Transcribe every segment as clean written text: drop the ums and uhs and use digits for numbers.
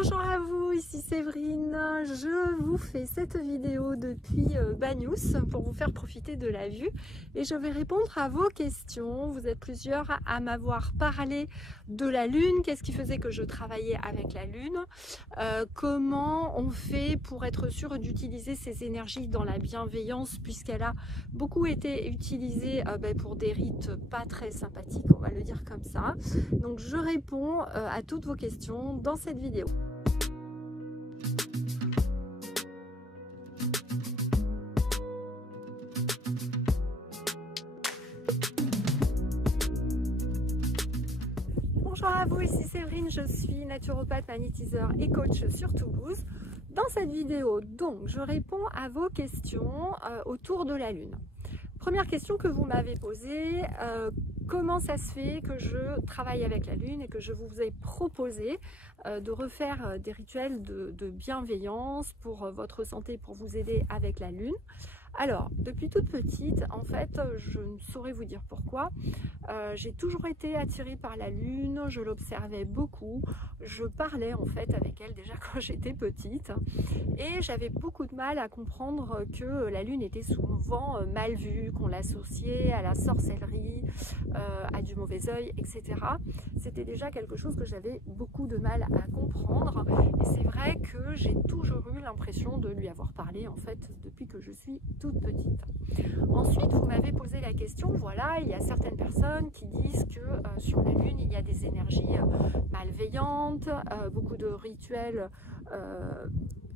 Bonjour à vous, ici Séverine. Je vous fais cette vidéo depuis Bagnous pour vous faire profiter de la vue et je vais répondre à vos questions. Vous êtes plusieurs à m'avoir parlé de la Lune, qu'est-ce qui faisait que je travaillais avec la Lune, comment on fait pour être sûr d'utiliser ces énergies dans la bienveillance puisqu'elle a beaucoup été utilisée pour des rites pas très sympathiques, on va le dire comme ça. Donc je réponds à toutes vos questions dans cette vidéo. Bonjour à vous, ici Séverine, je suis naturopathe, magnétiseur et coach sur Toulouse. Dans cette vidéo, donc, je réponds à vos questions autour de la Lune. Première question que vous m'avez posée, comment ça se fait que je travaille avec la Lune et que je vous ai proposé de refaire des rituels de bienveillance pour votre santé, pour vous aider avec la Lune? Alors, depuis toute petite, en fait, je ne saurais vous dire pourquoi. J'ai toujours été attirée par la Lune, je l'observais beaucoup, je parlais en fait avec elle déjà quand j'étais petite et j'avais beaucoup de mal à comprendre que la Lune était souvent mal vue, qu'on l'associait à la sorcellerie, à du mauvais œil, etc. C'était déjà quelque chose que j'avais beaucoup de mal à comprendre et c'est vrai que j'ai toujours eu l'impression de lui avoir parlé en fait depuis que je suis toute petite. Ensuite, vous m'avez posé la question, voilà, il y a certaines personnes qui disent que sur la Lune, il y a des énergies malveillantes, beaucoup de rituels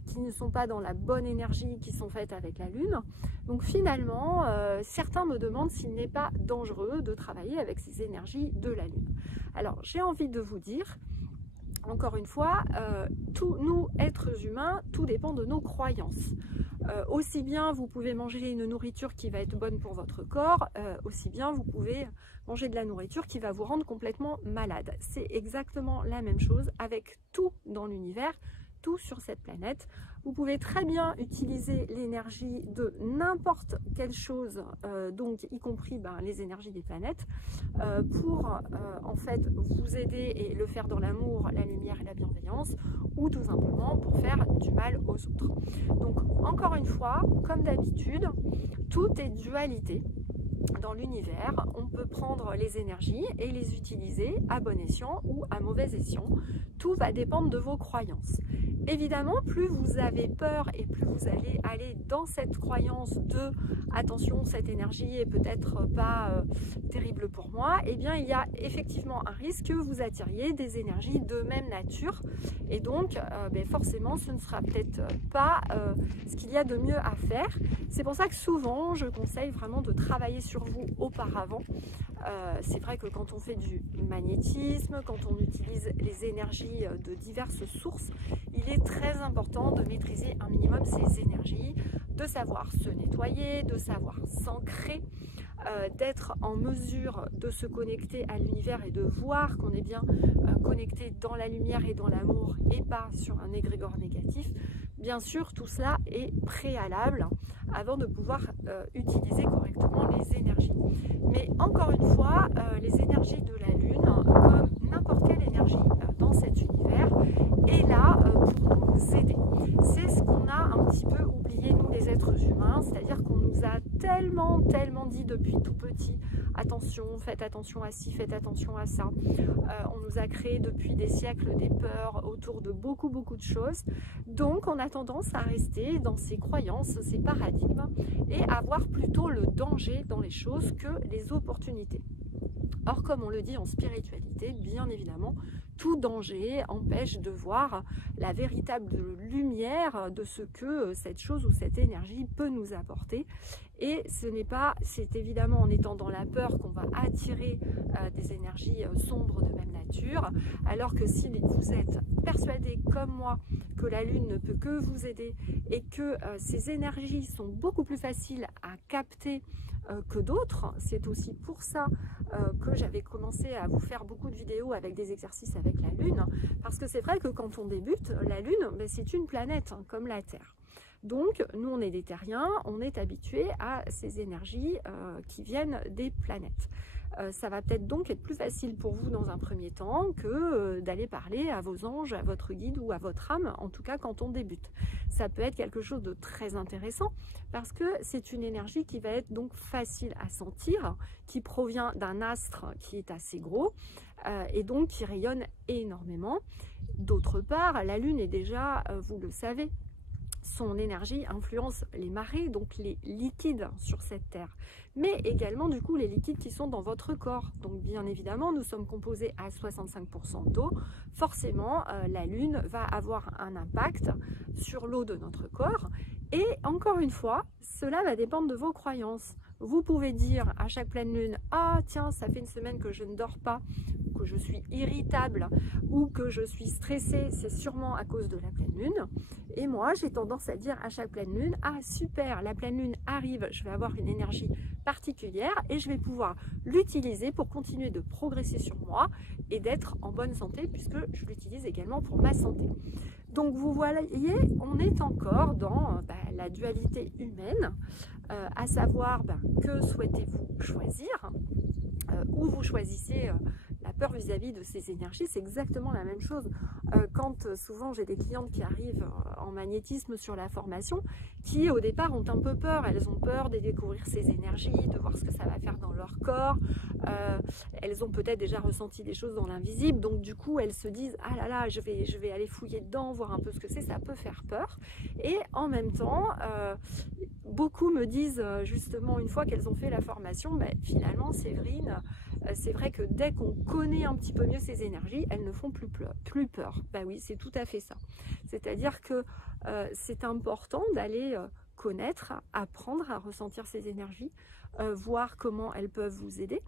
qui ne sont pas dans la bonne énergie qui sont faites avec la Lune. Donc finalement, certains me demandent s'il n'est pas dangereux de travailler avec ces énergies de la Lune. Alors, j'ai envie de vous dire, encore une fois, nous, êtres humains, tout dépend de nos croyances. Aussi bien vous pouvez manger une nourriture qui va être bonne pour votre corps, aussi bien vous pouvez manger de la nourriture qui va vous rendre complètement malade. C'est exactement la même chose avec tout dans l'univers, tout sur cette planète. Vous pouvez très bien utiliser l'énergie de n'importe quelle chose, donc y compris les énergies des planètes, pour en fait vous aider et le faire dans l'amour, la lumière et la bienveillance, ou tout simplement pour faire du mal aux autres. Donc encore une fois, comme d'habitude, tout est dualité. Dans l'univers, on peut prendre les énergies et les utiliser à bon escient ou à mauvais escient. Tout va dépendre de vos croyances. Évidemment, plus vous avez peur et plus vous allez aller dans cette croyance de « attention, cette énergie est peut-être pas terrible pour moi », eh bien, il y a effectivement un risque que vous attiriez des énergies de même nature. Et donc, forcément, ce ne sera peut-être pas ce qu'il y a de mieux à faire. C'est pour ça que souvent, je conseille vraiment de travailler sur vous auparavant. C'est vrai que quand on fait du magnétisme, quand on utilise les énergies de diverses sources, il est très important de maîtriser un minimum ces énergies, de savoir se nettoyer, de savoir s'ancrer, d'être en mesure de se connecter à l'univers et de voir qu'on est bien connecté dans la lumière et dans l'amour et pas sur un égrégore négatif. Bien sûr, tout cela est préalable avant de pouvoir utiliser correctement les énergies. Mais encore une fois, les énergies de la Lune, comme n'importe quelle énergie dans cet univers, est là pour nous aider. C'est ce qu'on a un petit peu oublié, nous les êtres humains, c'est-à-dire qu'on nous a tellement dit depuis tout petit, attention, faites attention à ci, faites attention à ça. On nous a créé depuis des siècles des peurs autour de beaucoup de choses. Donc on a tendance à rester dans ces croyances, ces paradigmes et à voir plutôt le danger dans les choses que les opportunités. Or, comme on le dit en spiritualité, bien évidemment, tout danger empêche de voir la véritable lumière de ce que cette chose ou cette énergie peut nous apporter. Et c'est évidemment en étant dans la peur qu'on va attirer des énergies sombres de même nature, alors que si vous êtes persuadé comme moi que la Lune ne peut que vous aider et que ces énergies sont beaucoup plus faciles à capter que d'autres, c'est aussi pour ça que j'avais commencé à vous faire beaucoup de vidéos avec des exercices avec la Lune, parce que c'est vrai que quand on débute, la Lune, c'est une planète comme la Terre. Donc, nous, on est des terriens, on est habitués à ces énergies qui viennent des planètes. Ça va peut-être donc être plus facile pour vous dans un premier temps que d'aller parler à vos anges, à votre guide ou à votre âme, en tout cas quand on débute. Ça peut être quelque chose de très intéressant parce que c'est une énergie qui va être donc facile à sentir, qui provient d'un astre qui est assez gros et donc qui rayonne énormément. D'autre part, la Lune est déjà, vous le savez, son énergie influence les marées, donc les liquides sur cette Terre, mais également du coup les liquides qui sont dans votre corps. Donc bien évidemment, nous sommes composés à 65% d'eau. Forcément, la Lune va avoir un impact sur l'eau de notre corps. Et encore une fois, cela va dépendre de vos croyances. Vous pouvez dire à chaque pleine lune, ah tiens, ça fait une semaine que je ne dors pas, que je suis irritable ou que je suis stressée, c'est sûrement à cause de la pleine lune. Et moi, j'ai tendance à dire à chaque pleine lune, ah super, la pleine lune arrive, je vais avoir une énergie particulière et je vais pouvoir l'utiliser pour continuer de progresser sur moi et d'être en bonne santé puisque je l'utilise également pour ma santé. Donc vous voyez, on est encore dans la dualité humaine, à savoir que souhaitez-vous choisir, ou vous choisissez la peur vis-à-vis de ces énergies. C'est exactement la même chose quand souvent j'ai des clientes qui arrivent en magnétisme sur la formation, qui au départ ont un peu peur. Elles ont peur de découvrir ces énergies, de voir ce que ça va faire dans leur corps. Elles ont peut-être déjà ressenti des choses dans l'invisible, donc du coup elles se disent ah là là, je vais aller fouiller dedans, voir un peu ce que c'est. Ça peut faire peur. Et en même temps, beaucoup me disent justement une fois qu'elles ont fait la formation, finalement Séverine, c'est vrai que dès qu'on connaît un petit peu mieux ces énergies, elles ne font plus peur. Oui, c'est tout à fait ça. C'est-à-dire que c'est important d'aller connaître, apprendre à ressentir ces énergies, voir comment elles peuvent vous aider,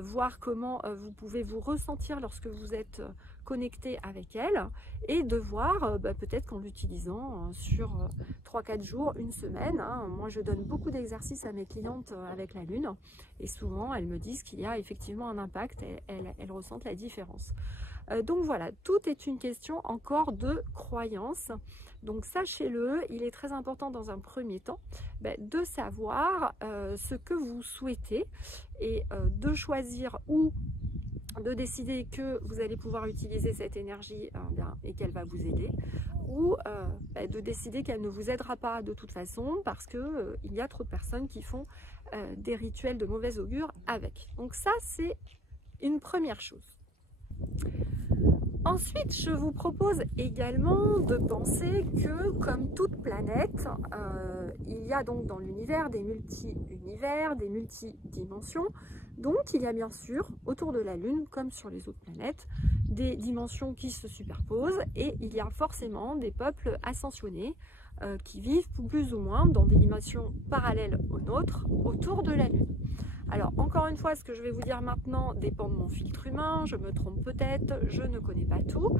voir comment vous pouvez vous ressentir lorsque vous êtes connecté avec elles, et de voir peut-être qu'en l'utilisant sur 3-4 jours, une semaine, moi je donne beaucoup d'exercices à mes clientes avec la Lune et souvent elles me disent qu'il y a effectivement un impact et elles ressentent la différence. Donc voilà, tout est une question encore de croyance. Donc sachez-le, il est très important dans un premier temps de savoir ce que vous souhaitez et de choisir ou de décider que vous allez pouvoir utiliser cette énergie et qu'elle va vous aider, ou de décider qu'elle ne vous aidera pas de toute façon parce que il y a trop de personnes qui font des rituels de mauvais augure avec. Donc ça, c'est une première chose. Ensuite, je vous propose également de penser que, comme toute planète, il y a donc dans l'univers des multi-univers, des multidimensions. Donc, il y a bien sûr, autour de la Lune, comme sur les autres planètes, des dimensions qui se superposent et il y a forcément des peuples ascensionnés qui vivent plus ou moins dans des dimensions parallèles aux nôtres autour de la Lune. Alors, encore une fois, ce que je vais vous dire maintenant dépend de mon filtre humain, je me trompe peut-être, je ne connais pas tout,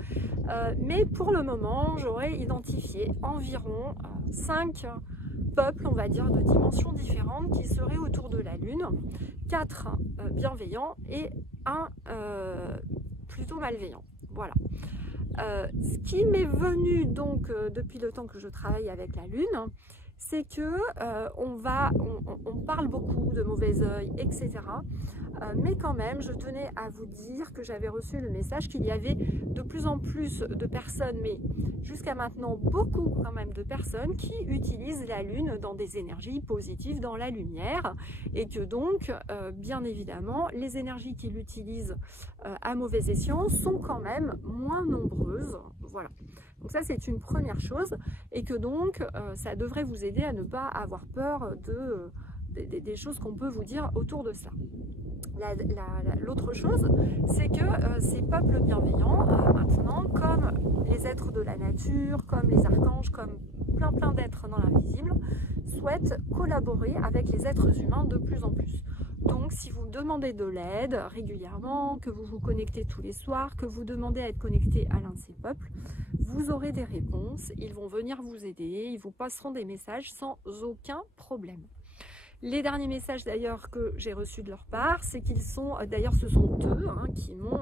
mais pour le moment, j'aurais identifié environ 5 peuples, on va dire, de dimensions différentes qui seraient autour de la Lune, 4 bienveillants et 1 plutôt malveillant. Voilà. Ce qui m'est venu donc depuis le temps que je travaille avec la Lune, c'est que on parle beaucoup de mauvais œil, etc. Mais quand même, je tenais à vous dire que j'avais reçu le message qu'il y avait de plus en plus de personnes, mais jusqu'à maintenant beaucoup quand même de personnes qui utilisent la Lune dans des énergies positives, dans la lumière, et que donc, bien évidemment, les énergies qui l'utilisent à mauvais escient sont quand même moins nombreuses. Voilà. Donc ça, c'est une première chose, et que donc, ça devrait vous aider à ne pas avoir peur des choses qu'on peut vous dire autour de cela. L'autre chose, c'est que ces peuples bienveillants, maintenant, comme les êtres de la nature, comme les archanges, comme plein d'êtres dans l'invisible, souhaitent collaborer avec les êtres humains de plus en plus. Donc, si vous demandez de l'aide régulièrement, que vous vous connectez tous les soirs, que vous demandez à être connecté à l'un de ces peuples, vous aurez des réponses, ils vont venir vous aider, ils vous passeront des messages sans aucun problème. Les derniers messages d'ailleurs que j'ai reçus de leur part, c'est qu'ils sont, d'ailleurs ce sont eux qui m'ont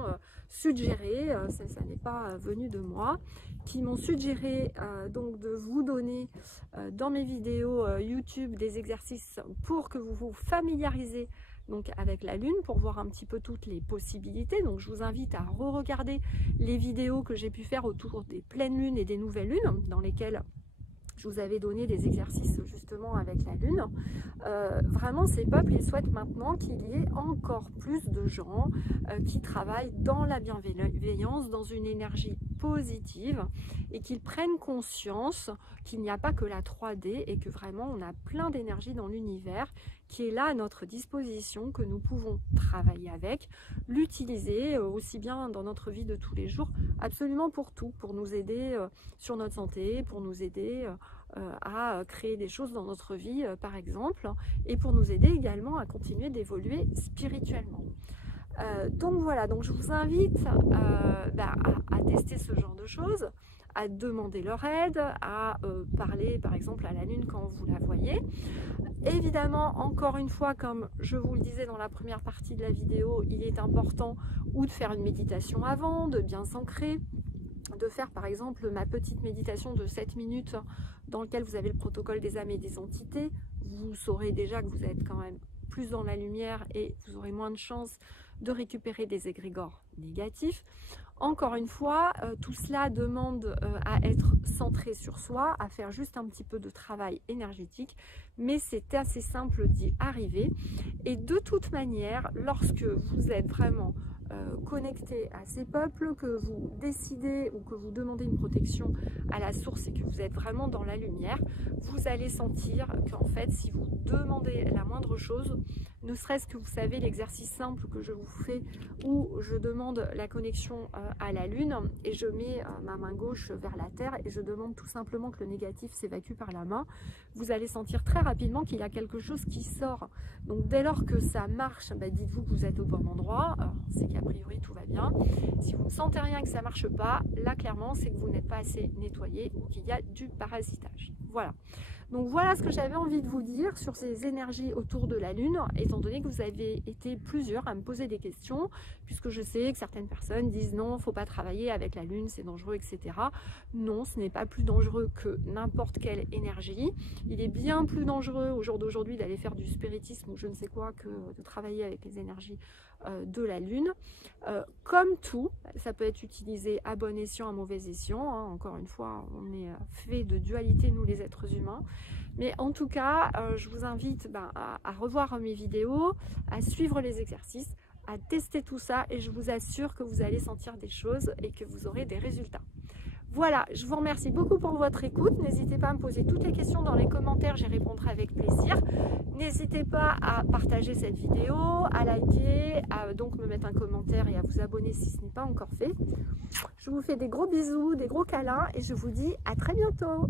suggéré, ça n'est pas venu de moi, qui m'ont suggéré donc de vous donner dans mes vidéos YouTube des exercices pour que vous vous familiarisez donc avec la lune, pour voir un petit peu toutes les possibilités. Donc je vous invite à re-regarder les vidéos que j'ai pu faire autour des pleines lunes et des nouvelles lunes, dans lesquelles je vous avais donné des exercices justement avec la lune. Vraiment, ces peuples, ils souhaitent maintenant qu'il y ait encore plus de gens qui travaillent dans la bienveillance, dans une énergie positive, et qu'ils prennent conscience qu'il n'y a pas que la 3D et que vraiment on a plein d'énergie dans l'univers qui est là à notre disposition, que nous pouvons travailler avec, l'utiliser aussi bien dans notre vie de tous les jours, absolument pour tout, pour nous aider sur notre santé, pour nous aider à créer des choses dans notre vie par exemple, et pour nous aider également à continuer d'évoluer spirituellement. Donc voilà, donc je vous invite à tester ce genre de choses, à demander leur aide, à parler par exemple à la lune quand vous la voyez. Évidemment, encore une fois, comme je vous le disais dans la première partie de la vidéo, il est important ou de faire une méditation avant, de bien s'ancrer, de faire par exemple ma petite méditation de 7 minutes dans laquelle vous avez le protocole des âmes et des entités. Vous saurez déjà que vous êtes quand même plus dans la lumière et vous aurez moins de chances de récupérer des égrégores négatifs. Encore une fois, tout cela demande à être centré sur soi, à faire juste un petit peu de travail énergétique, mais c'est assez simple d'y arriver. Et de toute manière, lorsque vous êtes vraiment connecté à ces peuples, que vous décidez ou que vous demandez une protection à la source et que vous êtes vraiment dans la lumière, vous allez sentir qu'en fait, si vous demandez la moindre chose, ne serait-ce que vous savez l'exercice simple que je vous fais où je demande la connexion à la lune et je mets ma main gauche vers la terre et je demande tout simplement que le négatif s'évacue par la main, vous allez sentir très rapidement qu'il y a quelque chose qui sort. Donc dès lors que ça marche, dites-vous que vous êtes au bon endroit, c'est qu'a priori tout va bien. Si vous ne sentez rien, que ça ne marche pas, là clairement c'est que vous n'êtes pas assez nettoyé ou qu'il y a du parasitage. Voilà. Donc voilà ce que j'avais envie de vous dire sur ces énergies autour de la lune, étant donné que vous avez été plusieurs à me poser des questions, puisque je sais que certaines personnes disent non, il ne faut pas travailler avec la lune, c'est dangereux, etc. Non, ce n'est pas plus dangereux que n'importe quelle énergie. Il est bien plus dangereux au jour d'aujourd'hui d'aller faire du spiritisme ou je ne sais quoi que de travailler avec les énergies de la lune. Comme tout, ça peut être utilisé à bon escient, à mauvais escient. Encore une fois, on est fait de dualité, nous les êtres humains. Mais en tout cas, je vous invite à revoir mes vidéos, à suivre les exercices, à tester tout ça et je vous assure que vous allez sentir des choses et que vous aurez des résultats. Voilà, je vous remercie beaucoup pour votre écoute. N'hésitez pas à me poser toutes les questions dans les commentaires, j'y répondrai avec plaisir. N'hésitez pas à partager cette vidéo, à liker, à donc me mettre un commentaire et à vous abonner si ce n'est pas encore fait. Je vous fais des gros bisous, des gros câlins et je vous dis à très bientôt.